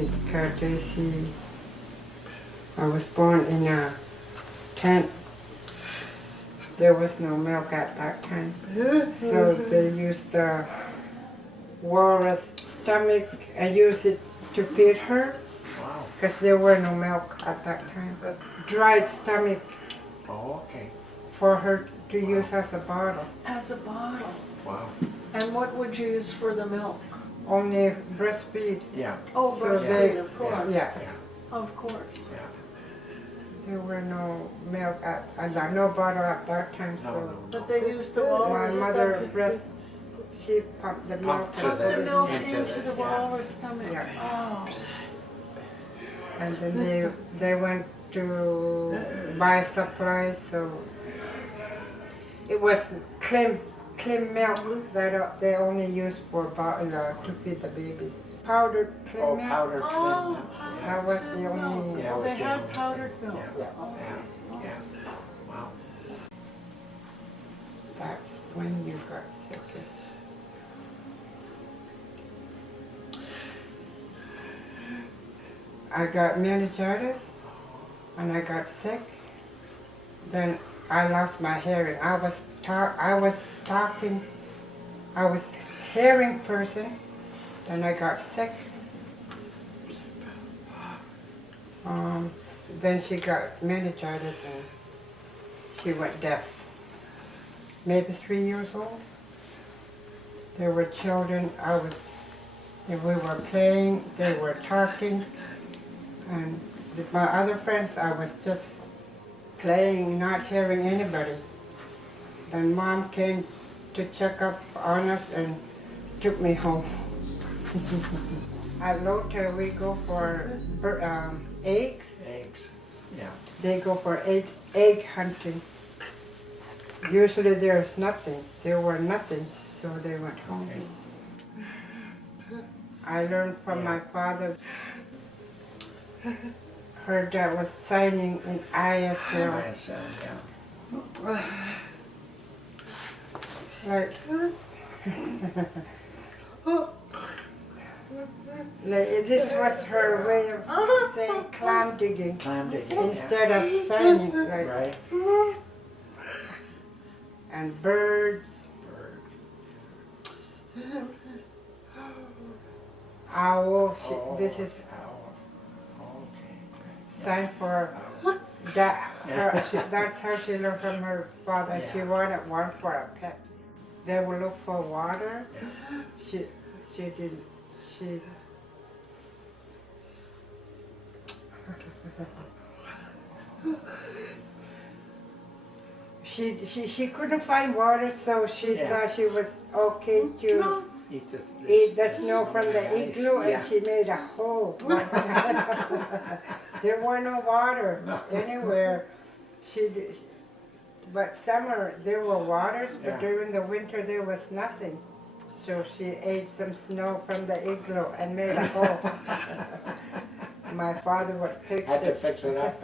is Cardacy. I was born in a tent. There was no milk at that time. So they used the walrus stomach and used it to feed her. Wow. Because there were no milk at that time. Dried stomach Oh, okay. for her to use as a bottle. As a bottle. Wow. And what would you use for the milk? Only breastfeed. Yeah. Oh, So breastfeed, they- of course. Yeah. Yeah. Of course. Yeah. There were no milk no bottle at that time. No, So no, no. But they used the my walrus mother stomach. she pumped the milk. to Put the the- milk into into the- the yeah. walrus stomach. Yeah. Oh. And then they went to buy supplies, so it was clean milk that they only used for to feed the babies. Powdered clean Oh, milk. powdered Oh, clean. That was the only. Yeah, it Oh, was they the had only- powdered milk. Yeah. Oh. Yeah. Yeah. Wow. That's when you got sick. I got meningitis and I got sick. Then I lost my hearing. I was hearing person. Then I got sick. Then she got meningitis and she went deaf. Maybe 3 years old. There were children. We were playing. They were talking. And with my other friends, I was just playing, not hearing anybody. Then Mom came to check up on us and took me home. At Lota, we go for eggs. Eggs. Yeah. They go for egg hunting. Usually there's nothing. There were nothing, so they went home. I learned from my father. Her dad was signing in ASL. ASL, yeah. Like, like, this was her way of saying clam digging Clam digging. instead of signing. Like, Right. and birds, Birds. owl. Oh, This is owl. Okay. sign for Owl. that. Yeah. That's how she learned from her father. She Yeah. wanted one for a pet. They would look for water. Yeah. She didn't. She couldn't find water, so she Yeah. thought she was okay to Eat the snow from the ice. igloo, Yeah. and she made a hole. There were no water anywhere. But summer there were waters, but Yeah. during the winter there was nothing. So she ate some snow from the igloo and made a hole. My father would fix Had to it. fix it up.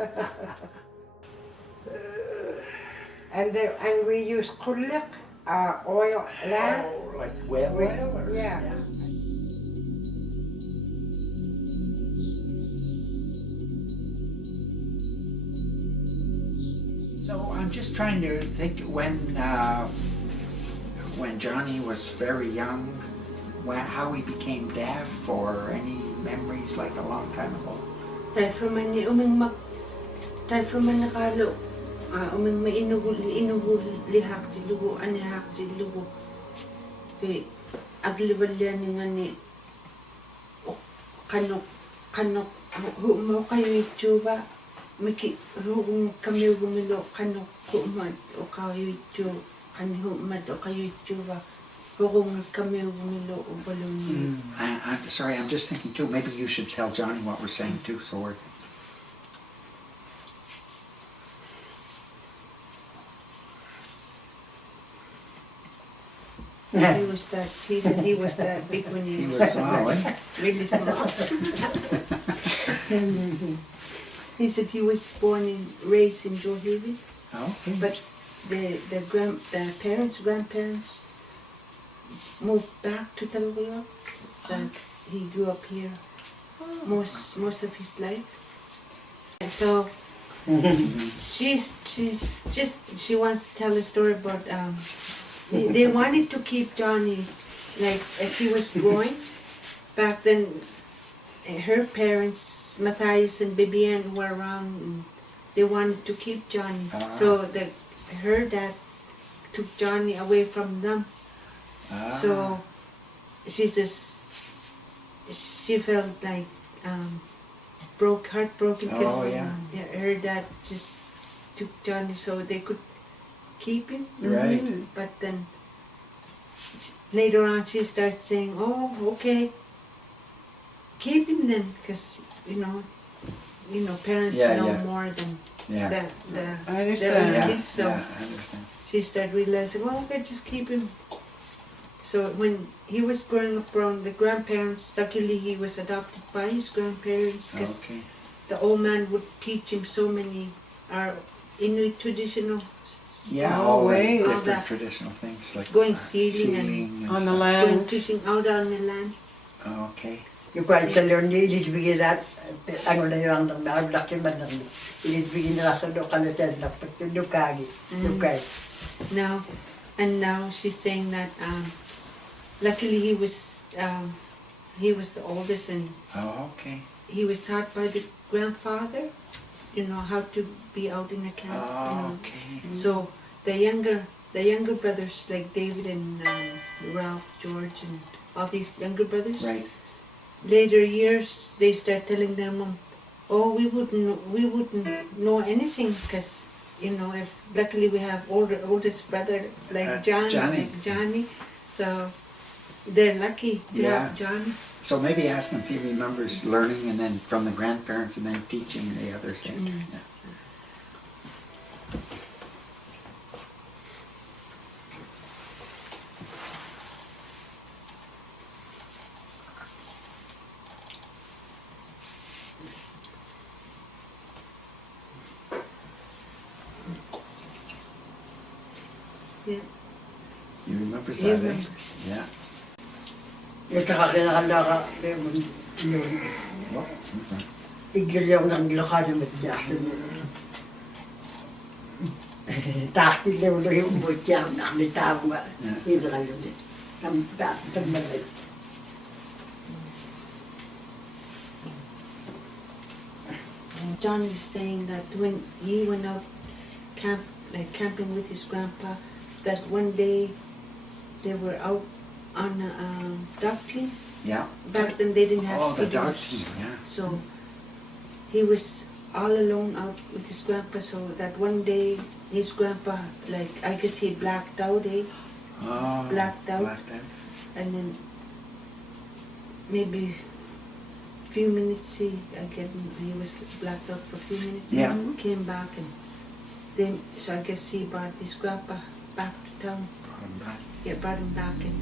And we use kulik, oil lamp. Oh, like whale oil? Or? Yeah. So I'm just trying to think when Johnny was very young, how he became deaf, or any memories like a long time ago. Dahil from man nakalo, uming may inuhul lihak si lugo, anihak si lugo. Kay aglibalyan nga ni kanok mo kayo ituba, miki hukong kami gumilo kanok humad o kayo itu kan humad o kayo ituba. Hukong kami gumilo o balon. I'm sorry, I'm just thinking too, maybe you should tell Johnny what we're saying too, so we're... He said he was that big when He was small, eh? really small. He said he was born and raised in Joe-Haven, Okay. but the grandparents moved back to Talgoyo. He grew up here. most of his life. So she wants to tell a story about they wanted to keep Johnny like as he was growing. Back then, her parents, Matthias and Bibian, were around. And they wanted to keep Johnny, so her dad took Johnny away from them. So she says she felt like heartbroken because her dad just took Johnny so they could keep him. Right. But then later on she starts saying, "Oh, okay, keep him then," because you know, parents know more than Yeah. the I their understand. own Yeah, kids. So yeah, I understand. she started realizing, "Well, okay, just keep him." So when he was growing up around the grandparents, luckily he was adopted by his grandparents because Okay. the old man would teach him so many Inuit traditional Yeah, Oh, all the ways. different All that. traditional things like Going sealing and On the stuff. land. going fishing out on the land. Okay. Joka italion ni ilis bigirat ano na yung ang nablak yung manang ilis bigin na sa do kanatel na patudukagi dukay. Now she's saying that luckily he was the oldest and Oh, okay. he was taught by the grandfather, how to be out in the camp. Oh, okay. So the younger brothers like David and Ralph, George, and all these younger brothers. Right. Later years, they start telling their mom, "Oh, we wouldn't know anything because if luckily we have oldest brother like Johnny, so they're lucky to have Johnny." So maybe ask him if he remembers learning and then from the grandparents and then teaching the others. Yeah. Yeah. You remember He that, eh? remembers. Yeah. Yung saka kinakanda ka yun Oh, okay. igil yung naglakad yung matyasan takti na yung butya nakalitaw nga ito ka yun ang malay. John is saying that when he went out camping with his grandpa, that one day they were out on a dog team. Yeah. Back then they didn't have Oh, the dog skidoos. team, yeah. So he was all alone out with his grandpa. So that one day his grandpa, I guess he blacked out, Oh, Blacked out. and then maybe few minutes he was blacked out for a few minutes. Yeah. And came back and then so I guess he brought his grandpa back to town. Brought him back. Yeah, brought him back and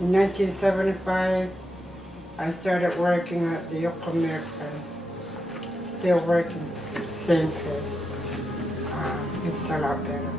In 1975, I started working at the Uvagut, still working, same place. It's a lot better.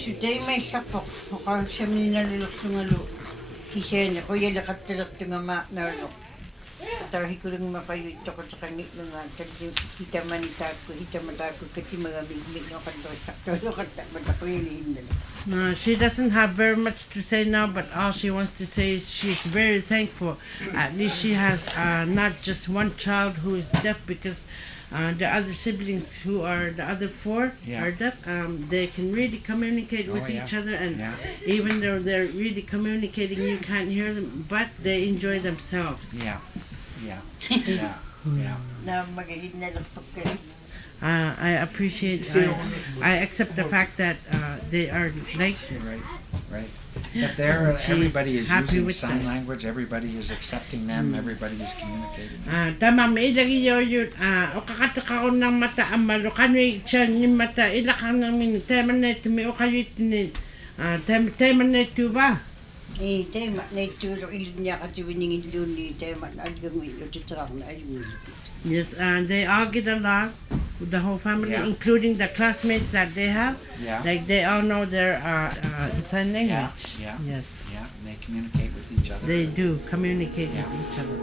Day may sapok. Ako siya minalulok sungalo. Kisena ko yala katalak nga ma narlo. Tahi ko lang makayo ito ko sa kangit nga kita manita ko kasi mga bigmig no kanto sakto yo kanta ko yelin na. She doesn't have very much to say now, but all she wants to say is she's very thankful. At least she has not just one child who is deaf, because the other siblings who are the other four Yeah. are deaf. They can really communicate with yeah. each other, and Yeah. even though they're really communicating, you can't hear them, but they enjoy themselves. Yeah. Yeah. Na magahid na lang pagkalit. I appreciate, I accept the fact that they are like this. Right. But there, She's everybody is happy using with sign that. language. Everybody is accepting them. Everybody is communicating. Tama, may ilagi yun, o kakataka ko ng mata amalo, kano'y siya yung mata, ilakang namin, teman na ito, may o kayo itinin, teman na ito ba? Tema na itulo ilid niya kasi winingin doon ni tema na agang wilo titrang na ayun. Yes, they all get along with the whole family, Yeah. including the classmates that they have. Yeah. Like they all know their sign Yeah. language. Yeah. Yes, Yeah. They communicate with each other. they do communicate Yeah. with each other.